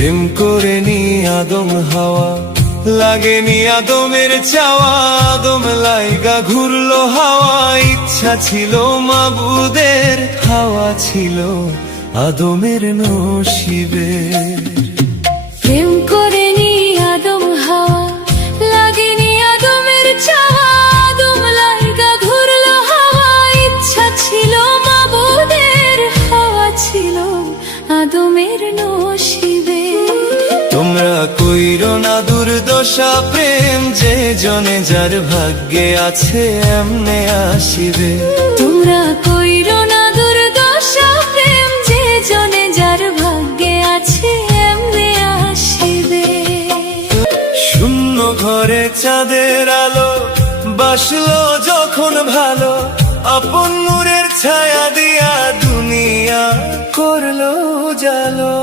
প্রেম করে নি আদম হাওয়া, লাগেনি আদমের চাওয়া, আদম লাইগা ঘুরলো হাওয়া। ইচ্ছা ছিল মাবুদের, হাওয়া ছিল আদমের নসিবের। প্রেম করে নি আদম হাওয়া, লাগেনি আদমের চাওয়া, আদম লাইগা ঘুরলো হাওয়া। ইচ্ছা ছিল মাবুদের, হাওয়া ছিল আদমের নসিবে। তোমরা কইরো না দুর্দশা, প্রেম যে জনে যার ভাগ্যে আছে এমনে আসিবে। তোমরা কইরো না দুর্দশা, প্রেম যে জনে যার ভাগ্যে আছে এমনে আসিবে। শূন্য ঘরে চাঁদের আলো, বাসলো যখন ভালো, আপন নূরের ছায়া দিয়া দুনিয়া করলো জালো।